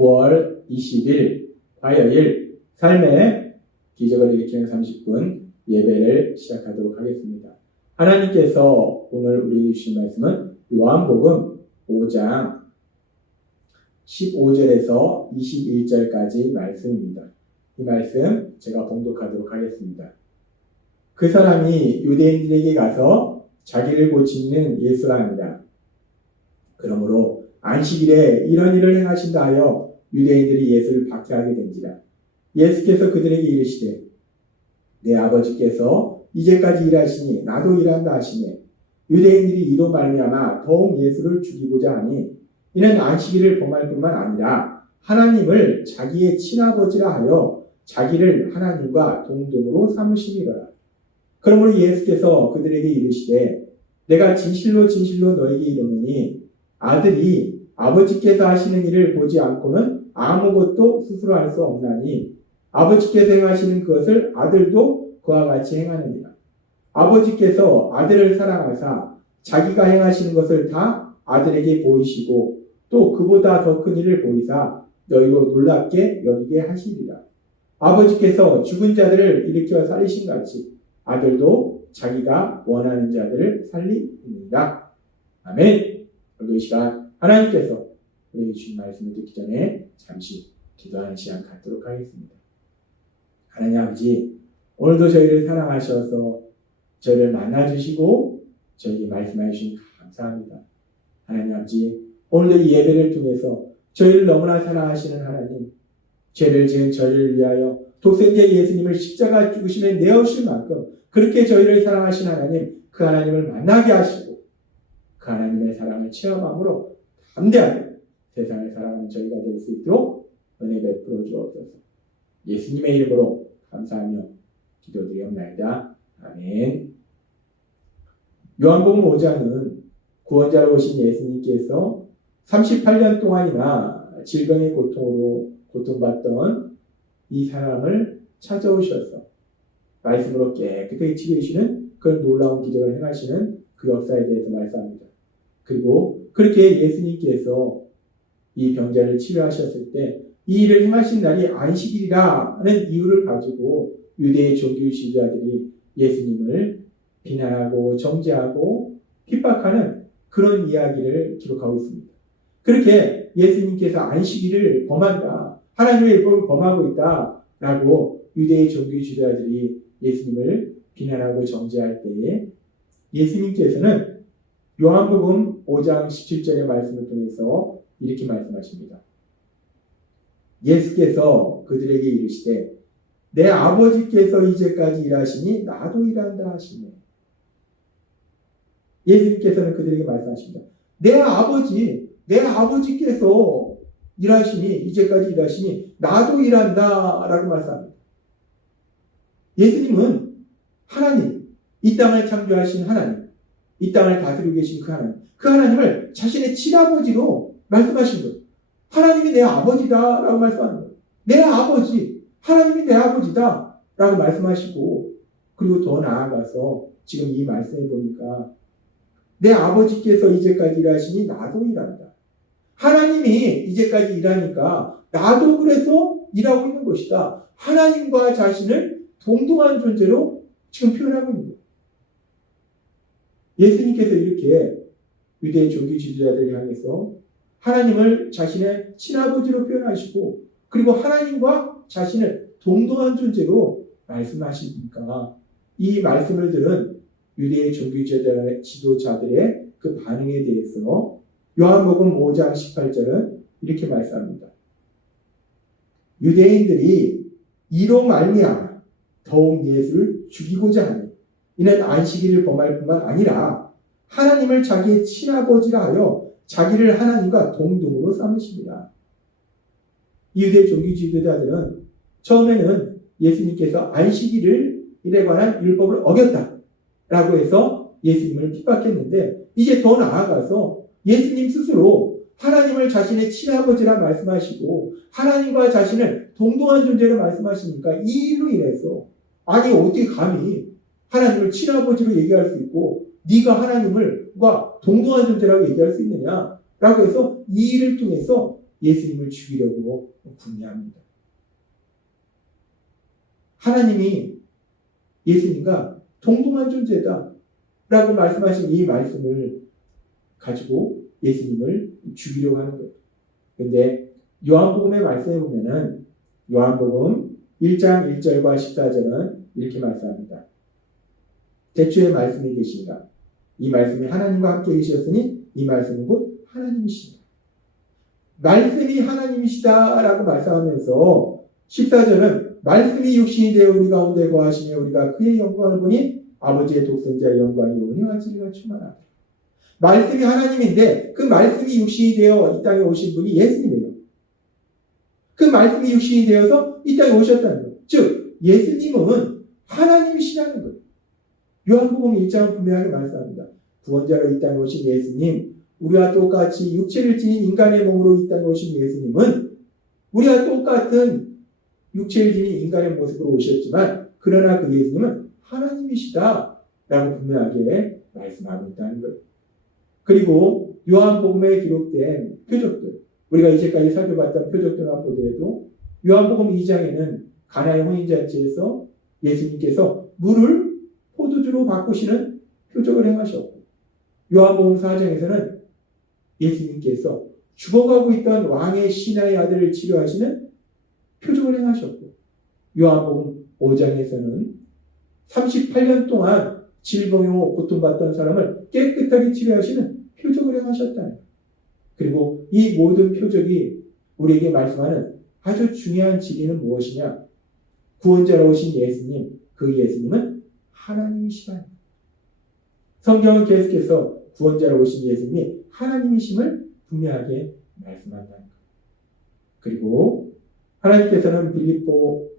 9월 20일 화요일 삶의 기적을 일으키는 30분 예배를 시작하도록 하겠습니다. 하나님께서 오늘 우리 주신 말씀은 요한복음 5장 15절에서 21절까지 말씀입니다. 이 말씀 제가 봉독하도록 하겠습니다. 그 사람이 유대인들에게 가서 자기를 고치는 예수랍니다. 그러므로 안식일에 이런 일을 행하신다 하여 유대인들이 예수를 박해하게 된지라. 예수께서 그들에게 이르시되 내 아버지께서 이제까지 일하시니 나도 일한다 하시네. 유대인들이 이로 말미암아 더욱 예수를 죽이고자 하니 이는 안식일을 범할 뿐만 아니라 하나님을 자기의 친아버지라 하여 자기를 하나님과 동등으로 삼으심이더라. 그러므로 예수께서 그들에게 이르시되 내가 진실로 진실로 너에게 이르노니 아들이 아버지께서 하시는 일을 보지 않고는 아무것도 스스로 할 수 없나니 아버지께서 행하시는 그것을 아들도 그와 같이 행하느니라. 아버지께서 아들을 사랑하사 자기가 행하시는 것을 다 아들에게 보이시고 또 그보다 더 큰 일을 보이사 너희로 놀랍게 여기게 하시리라. 아버지께서 죽은 자들을 일으켜 살리신 같이 아들도 자기가 원하는 자들을 살리입니다. 아멘. 오늘 이 시간 하나님께서 우리 주신 말씀을 듣기 전에 잠시 기도하는 시간 갖도록 하겠습니다. 하나님 아버지, 오늘도 저희를 사랑하셔서 저희를 만나주시고 저에게 말씀해 주신 감사합니다. 하나님 아버지, 오늘도 이 예배를 통해서 저희를 너무나 사랑하시는 하나님, 죄를 지은 저희를 위하여 독생자 예수님을 십자가 죽으심에 내어주실 만큼 그렇게 저희를 사랑하신 하나님, 그 하나님을 만나게 하시고 그 하나님의 사랑을 체험함으로 담대하게 세상을 사랑하는 저희가 될 수 있도록 은혜 베풀어 주옵소서. 예수님의 이름으로 감사하며 기도드리옵나이다. 아멘. 요한복음 5장은 구원자로 오신 예수님께서 38년 동안이나 질병의 고통으로 고통받던 이 사람을 찾아오셔서 말씀으로 깨끗하게 치료해주시는 그런 놀라운 기적을 행하시는 그 역사에 대해서 말씀합니다. 그리고 그렇게 예수님께서 이 병자를 치료하셨을 때 이 일을 행하신 날이 안식일이라는 이유를 가지고 유대의 종교 지도자들이 예수님을 비난하고 정죄하고 핍박하는 그런 이야기를 기록하고 있습니다. 그렇게 예수님께서 안식일을 범한다. 하나님의 율법을 범하고 있다 라고 유대의 종교 지도자들이 예수님을 비난하고 정죄할 때에 예수님께서는 요한복음 5장 17절의 말씀을 통해서 이렇게 말씀하십니다. 예수께서 그들에게 이르시되 내 아버지께서 이제까지 일하시니 나도 일한다 하시네. 예수님께서는 그들에게 말씀하십니다. 내 아버지, 내 아버지께서 일하시니 이제까지 일하시니 나도 일한다 라고 말씀합니다. 예수님은 하나님, 이 땅을 창조하신 하나님, 이 땅을 다스리고 계신 그 하나님, 그 하나님을 자신의 친아버지로 말씀하신 거예요. 하나님이 내 아버지다 라고 말씀하는 거예요. 내 아버지, 하나님이 내 아버지다 라고 말씀하시고, 그리고 더 나아가서 지금 이 말씀에 보니까 내 아버지께서 이제까지 일하시니 나도 일한다. 하나님이 이제까지 일하니까 나도 그래서 일하고 있는 것이다. 하나님과 자신을 동등한 존재로 지금 표현하고 있는 거예요. 예수님께서 이렇게 유대 종교 지도자들 향해서 하나님을 자신의 친아버지로 표현하시고 그리고 하나님과 자신을 동등한 존재로 말씀하시니까 이 말씀을 들은 유대의 종교 지도자들의 그 반응에 대해서 요한복음 5장 18절은 이렇게 말씀합니다. 유대인들이 이로 말미암아 더욱 예수를 죽이고자 하니 이는 안식일을 범할 뿐만 아니라 하나님을 자기의 친아버지라 하여 자기를 하나님과 동등으로 삼으십니다. 유대 종교 지도자들은 처음에는 예수님께서 안식일을 일에 관한 율법을 어겼다 라고 해서 예수님을 핍박했는데 이제 더 나아가서 예수님 스스로 하나님을 자신의 친아버지라 말씀하시고 하나님과 자신을 동등한 존재로 말씀하시니까 이 일로 인해서 아니 어떻게 감히 하나님을 친아버지로 얘기할 수 있고 네가 하나님을과 동등한 존재라고 얘기할 수 있느냐라고 해서 이 일을 통해서 예수님을 죽이려고 궁리합니다. 하나님이 예수님과 동등한 존재다. 라고 말씀하신 이 말씀을 가지고 예수님을 죽이려고 하는 거예요. 근데 요한복음의 말씀에 보면은 요한복음 1장 1절과 14절은 이렇게 말씀합니다. 대초에 말씀이 계신가? 이 말씀이 하나님과 함께 계셨으니 이 말씀은 곧 하나님이시다. 말씀이 하나님이시다라고 말씀하면서 14절은 말씀이 육신이 되어 우리 가운데 거하시며 우리가 그의 영광을 보니 아버지의 독생자의 영광이 온유한 진리가 충만하다. 말씀이 하나님인데 그 말씀이 육신이 되어 이 땅에 오신 분이 예수님이에요. 그 말씀이 육신이 되어서 이 땅에 오셨다는 거예요. 즉 예수님은 하나님이시라는 거예요. 요한복음 1장은 분명하게 말씀합니다. 구원자로 이 땅에 오신 예수님, 우리와 똑같이 육체를 지닌 인간의 몸으로 이 땅에 오신 예수님은 우리와 똑같은 육체를 지닌 인간의 모습으로 오셨지만 그러나 그 예수님은 하나님이시다 라고 분명하게 말씀하고 있다는 거예요. 그리고 요한복음에 기록된 표적들 우리가 이제까지 살펴봤던 표적들만 보더라도 요한복음 2장에는 가나의 혼인잔치에서 예수님께서 물을 포도주로 바꾸시는 표적을 행하셨고 요한복음 4장에서는 예수님께서 죽어가고 있던 왕의 신하의 아들을 치료하시는 표적을 행하셨고 요한복음 5장에서는 38년 동안 질병으로 고통받던 사람을 깨끗하게 치료하시는 표적을 행하셨다. 그리고 이 모든 표적이 우리에게 말씀하는 아주 중요한 진리는 무엇이냐? 구원자로 오신 예수님, 그 예수님은 하나님이시다. 성경은 계속해서 구원자로 오신 예수님이 하나님이심을 분명하게 말씀한다. 그리고 하나님께서는 빌립보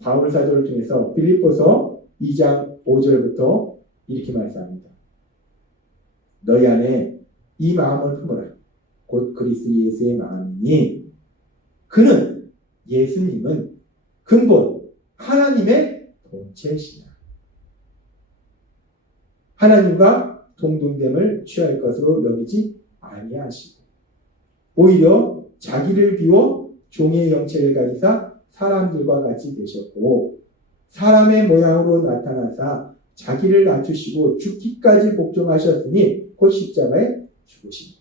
바울 사도를 통해서 빌립보서 2장 5절부터 이렇게 말씀합니다. 너희 안에 이 마음을 품어라. 곧 그리스도 예수의 마음이니 그는 예수님은 근본 하나님의 본체시냐. 하나님과 동등됨을 취할 것으로 여기지 아니하시고 오히려 자기를 비워 종의 영체를 가지사 사람들과 같이 되셨고 사람의 모양으로 나타나사 자기를 낮추시고 죽기까지 복종하셨으니 곧 십자가에 죽으십니다.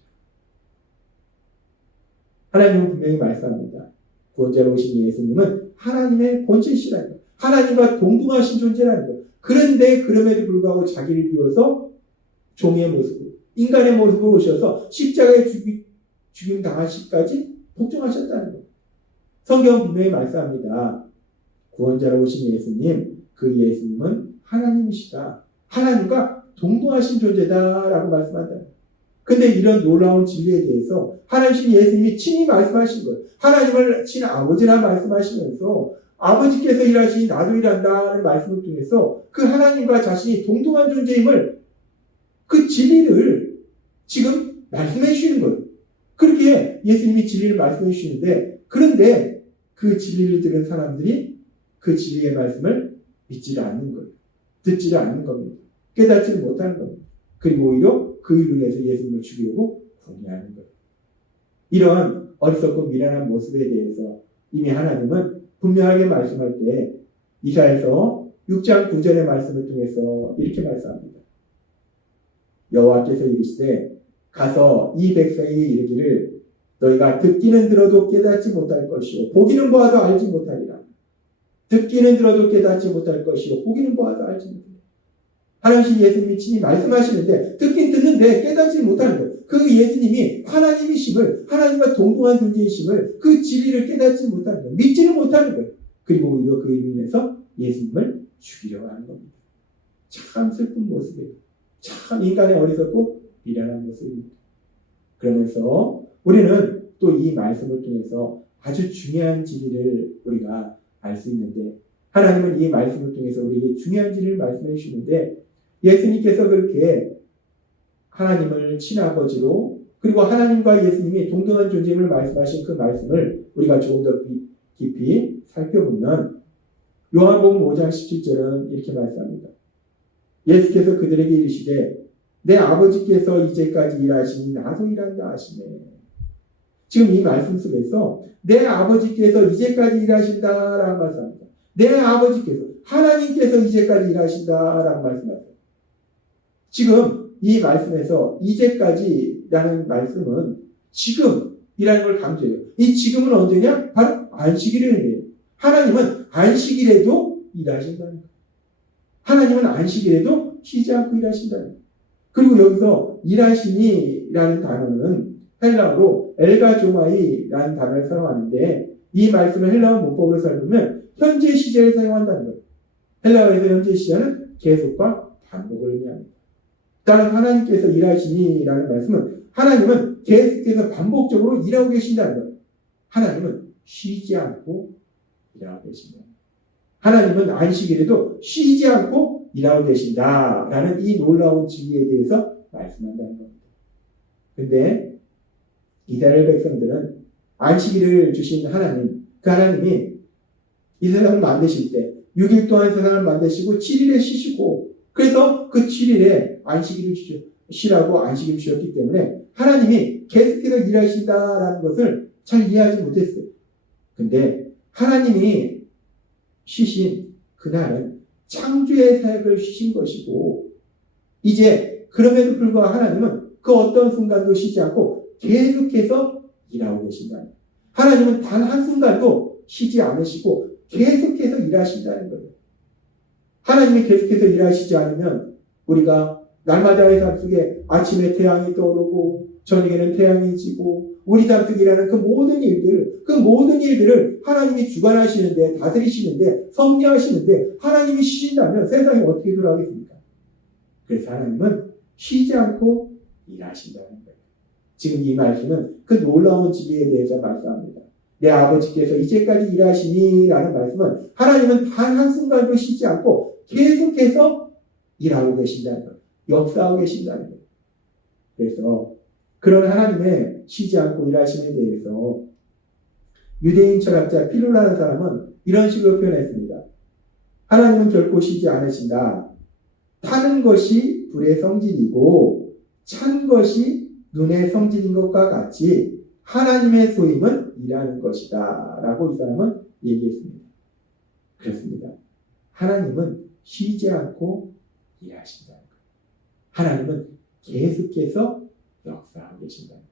하나님은 분명히 말씀합니다. 구원자로 오신 예수님은 하나님의 본체시라는 것, 하나님과 동등하신 존재라는 것. 그런데 그럼에도 불구하고 자기를 비워서 종의 모습으로, 인간의 모습으로 오셔서 십자가에 죽이, 죽임 당하시까지 복종하셨다는 것. 성경은 분명히 말씀합니다. 구원자로 오신 예수님, 그 예수님은 하나님이시다. 하나님과 동등하신 존재다라고 말씀한다. 근데 이런 놀라운 진리에 대해서 하나님 예수님이 친히 말씀하신 것, 하나님을 친 아버지라 말씀하시면서 아버지께서 일하시니 나도 일한다는 말씀을 통해서 그 하나님과 자신이 동등한 존재임을 그 진리를 지금 말씀해 주시는 거예요. 그렇게 예수님이 진리를 말씀해 주시는데 그런데 그 진리를 들은 사람들이 그 진리의 말씀을 믿지를 않는 거예요. 듣지를 않는 겁니다. 깨닫지를 못하는 겁니다. 그리고 오히려 그 일로 인해서 예수님을 죽이려고 궁리하는 거예요. 이런 어리석고 미련한 모습에 대해서 이미 하나님은 분명하게 말씀할 때 이사에서 6장 9절의 말씀을 통해서 이렇게 말씀합니다. 여호와께서 이르시되 가서 이 백성에게 이르기를 너희가 듣기는 들어도 깨닫지 못할 것이요 보기는 보아도 알지 못하리라. 듣기는 들어도 깨닫지 못할 것이요 보기는 보아도 알지 못하리라. 하나님 예수님이 말씀하시는데 듣긴 듣는데 깨닫지 못하는 거예요. 그 예수님이 하나님이심을 하나님과 동등한 존재이심을 그 진리를 깨닫지 못하는 거예요. 믿지는 못하는 거예요. 그리고 오히려 그 일로 인해서 예수님을 죽이려고 하는 겁니다. 참 슬픈 모습이에요. 참 인간의 어리석고 미련한 모습입니다. 그러면서 우리는 또 이 말씀을 통해서 아주 중요한 진리를 우리가 알 수 있는데 하나님은 이 말씀을 통해서 우리에게 중요한 진리를 말씀해 주시는데 예수님께서 그렇게 하나님을 친아버지로 그리고 하나님과 예수님이 동등한 존재임을 말씀하신 그 말씀을 우리가 조금 더 깊이 살펴보면 요한복음 5장 17절은 이렇게 말씀합니다. 예수께서 그들에게 이르시되 내 아버지께서 이제까지 일하시니 나도 일한다 하시네. 지금 이 말씀 속에서 내 아버지께서 이제까지 일하신다라고 말씀합니다. 내 아버지께서 하나님께서 이제까지 일하신다라고 말씀하세요. 지금 이 말씀에서 이제까지라는 말씀은 지금이라는 걸 강조해요. 이 지금은 언제냐? 바로 안식일이에요. 하나님은 안식일에도 일하신다는 거예요. 하나님은 안식일에도 쉬지 않고 일하신다는 거예요. 그리고 여기서 일하시니라는 단어는 헬라어로 엘가조마이라는 단어를 사용하는데 이 말씀을 헬라어 문법으로 살펴보면 현재 시제를 사용한다는 거예요. 헬라어에서 현재 시제는 계속과 반복을 의미합니다. 따라 하나님께서 일하시니라는 말씀은 하나님은 계속해서 반복적으로 일하고 계신다는 거예요. 하나님은 쉬지 않고 일하고 계신다. 하나님은 안식일에도 쉬지 않고 일하고 계신다라는 이 놀라운 진리에 대해서 말씀한다는 겁니다. 근데 이스라엘 백성들은 안식일을 주신 하나님, 그 하나님이 이 세상을 만드실 때 6일 동안 세상을 만드시고 7일에 쉬시고 그래서 그 7일에 안식일을 쉬라고 안식일을 주셨기 때문에 하나님이 계속해서 일하신다라는 것을 잘 이해하지 못했어요. 근데 하나님이 쉬신 그날은 창조의 사역을 쉬신 것이고 이제 그럼에도 불구하고 하나님은 그 어떤 순간도 쉬지 않고 계속해서 일하고 계신다. 하나님은 단 한순간도 쉬지 않으시고 계속해서 일하신다는 거예요. 하나님이 계속해서 일하시지 않으면 우리가 날마다의 삶 속에 아침에 태양이 떠오르고 저녁에는 태양이 지고 우리 삶 일하는 그 모든 일들, 그 모든 일들을 하나님이 주관하시는데 다스리시는데 섭리하시는데 하나님이 쉬신다면 세상이 어떻게 돌아가겠습니까? 그래서 하나님은 쉬지 않고 일하신다는 거예요. 지금 이 말씀은 그 놀라운 진리에 대해서 말씀합니다. 내 아버지께서 이제까지 일하시니라는 말씀은 하나님은 단 한순간도 쉬지 않고 계속해서 일하고 계신다는 거예요. 역사하고 계신다는 거예요. 그래서 그런 하나님의 쉬지 않고 일하심에 대해서 유대인 철학자 필로라는 사람은 이런 식으로 표현했습니다. 하나님은 결코 쉬지 않으신다. 타는 것이 불의 성질이고 찬 것이 눈의 성질인 것과 같이 하나님의 소임은 일하는 것이다. 라고 이 사람은 얘기했습니다. 그렇습니다. 하나님은 쉬지 않고 일하신다는 거예요. 하나님은 계속해서 역사하고 계신다는 거예요.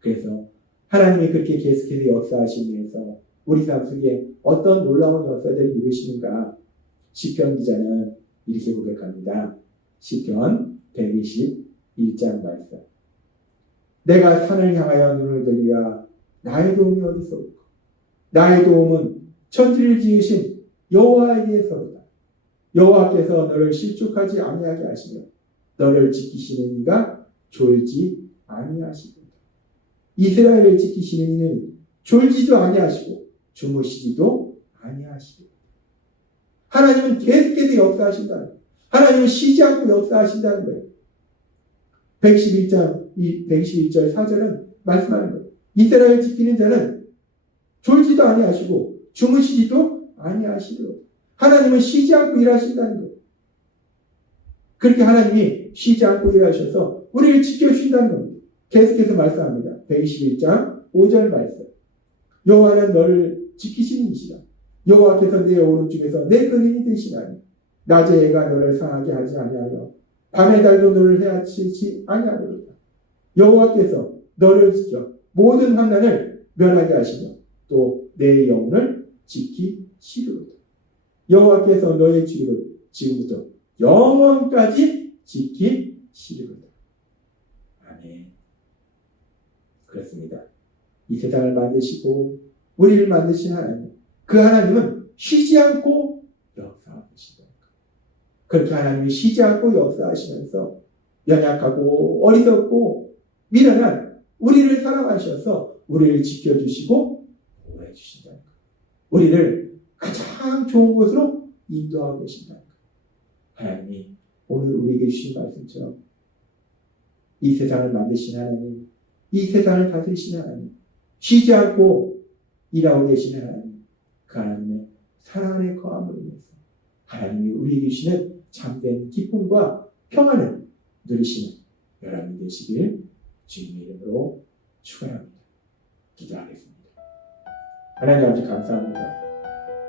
그래서 하나님이 그렇게 계속해서 역사하시면서 우리 삶 속에 어떤 놀라운 역사들을 이루시는가 시편 기자는 이렇게 고백합니다. 시편 121장 말씀. 내가 산을 향하여 눈을 들리라 나의 도움이 어디서 올까? 나의 도움은 천지를 지으신 여호와에게서로다. 여호와께서 너를 실족하지 아니하게 하시며 너를 지키시는 이가 졸지 아니하시리다. 이스라엘을 지키시는 이는 졸지도 아니하시고 주무시지도 아니하시리다. 하나님은 계속해서 역사하신다는 거예요. 하나님은 쉬지 않고 역사하신다는 거예요. 111장, 111절 4절은 말씀하는 거예요. 이스라엘 지키는 자는 졸지도 아니하시고 주무시지도 아니하시리로. 하나님은 쉬지 않고 일하신다는 거예요. 그렇게 하나님이 쉬지 않고 일하셔서 우리를 지켜주신다는 겁니다. 계속해서 말씀합니다. 121장 5절 말씀. 여호와는 너를 지키시는 이시다. 여호와께서 내 오른쪽에서 내 근인이 되시나니 낮에 해가 너를 상하게 하지 아니하여 밤의 달도 너를 헤아치지 아니하리로다. 여호와께서 너를 지켜 모든 환난을 면하게 하시며 또 내 영혼을 지키시리로다. 여호와께서 너의 주를 지금부터 영원까지 지키시리로다. 아멘. 그렇습니다. 이 세상을 만드시고 우리를 만드신 하나님, 그 하나님은 쉬지 않고 역사하고 계시다. 그렇게 하나님이 쉬지 않고 역사하시면서 연약하고 어리석고 미련한 우리를 사랑하셔서 우리를 지켜주시고 보호해 주신다는 것. 우리를 가장 좋은 곳으로 인도하고 계신다는 것. 하나님이 오늘 우리에게 주신 말씀처럼 이 세상을 만드신 하나님, 이 세상을 다스리신 하나님, 쉬지 않고 일하고 계신 하나님, 그 하나님의 사랑 안에 거함으로 인해서 하나님이 우리에게 주시는 참된 기쁨과 평안을 누리시는 여러분이 되시길 주님의 이름으로 축원합니다. 기도하겠습니다. 하나님 아버지 감사합니다.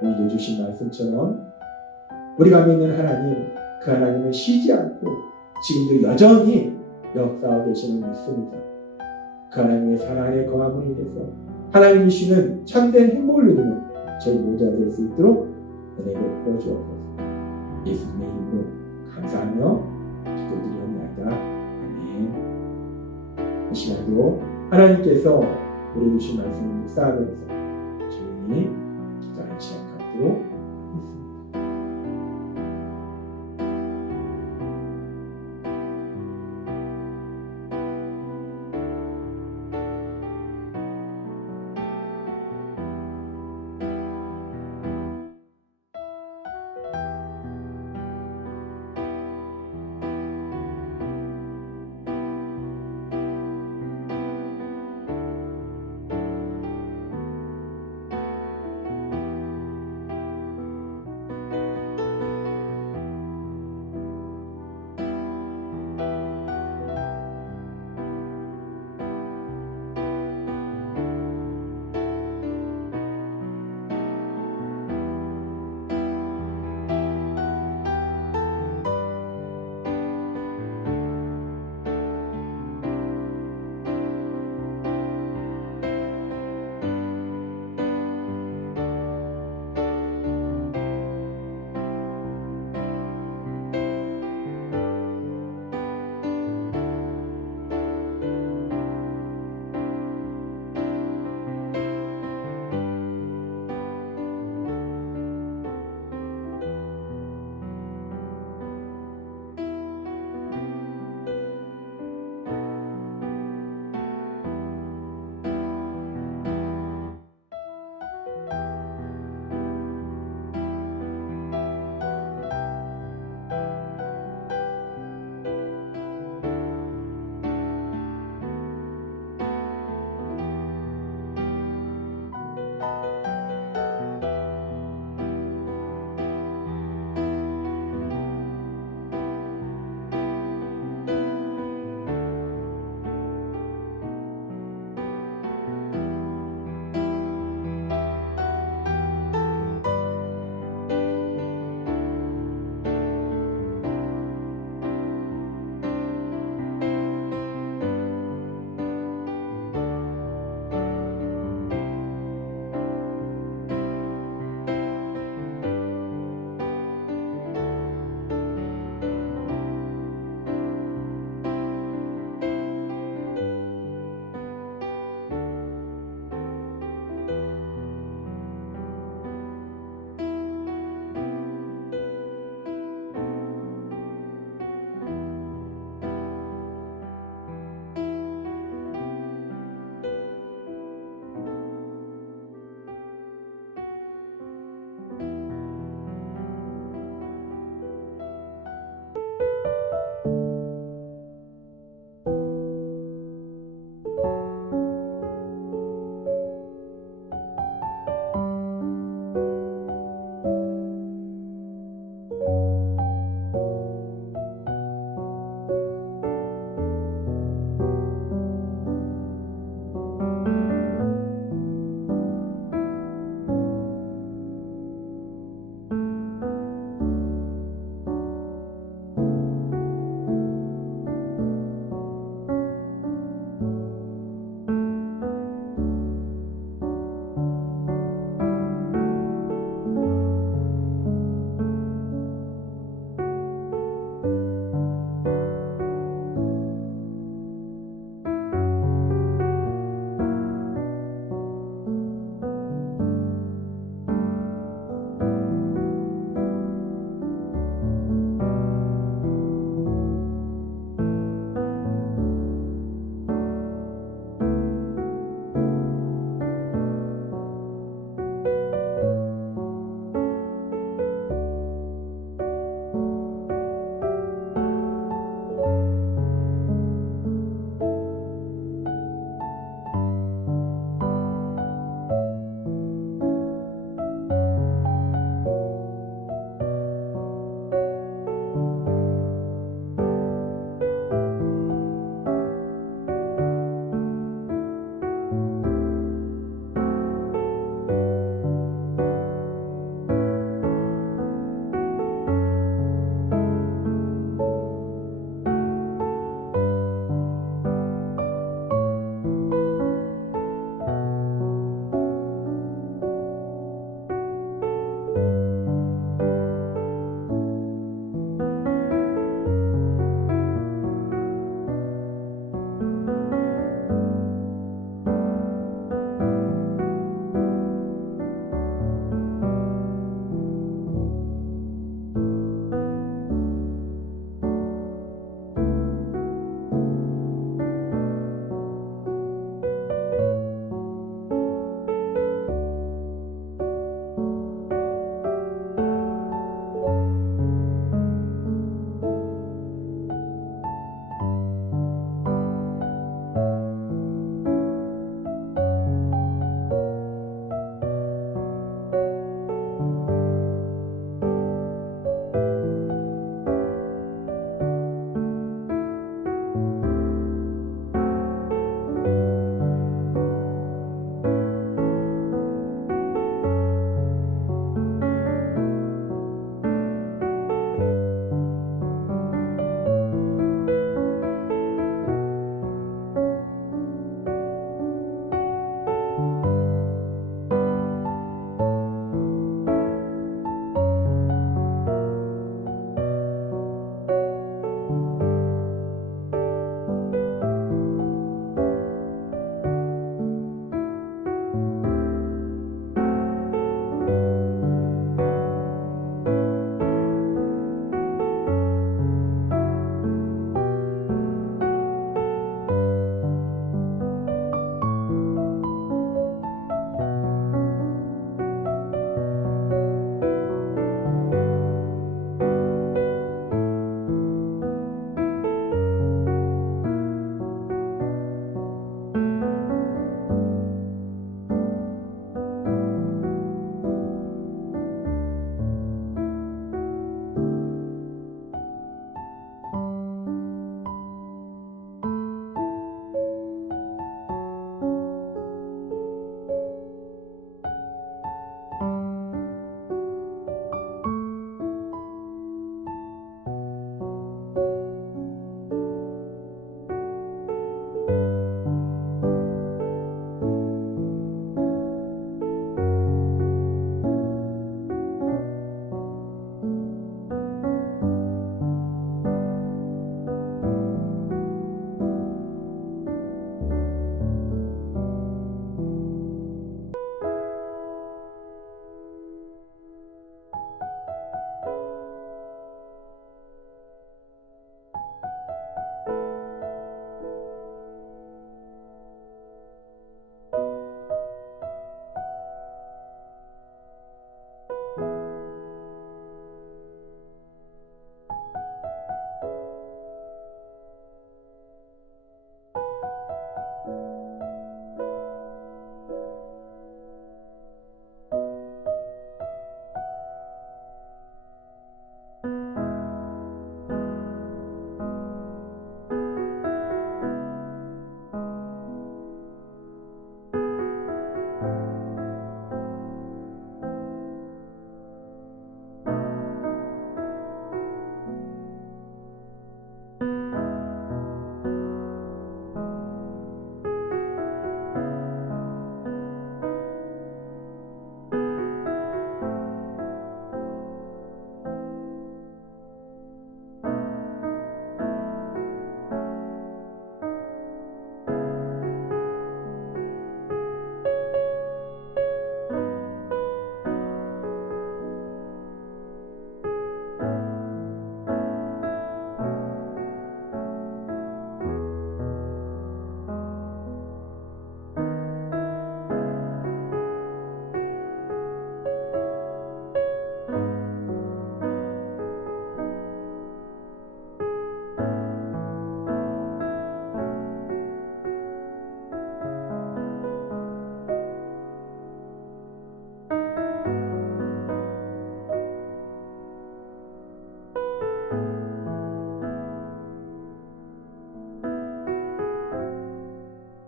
오늘도 주신 말씀처럼 우리가 믿는 하나님, 그 하나님은 쉬지 않고 지금도 여전히 역사하고 계시는 믿습니다. 그 하나님의 사랑 안에 거함으로 인해서 하나님이 주시는 참된 행복을 누리는 저희 모두가 될 수 있도록 은혜 베풀어 주옵소서. 예수님의 이름으로 감사하며 기도드리옵나이다. 아멘. 이 시간도 하나님께서 우리 주신 말씀을 쌓아가면서 주님이 기도하는 시간 갖도록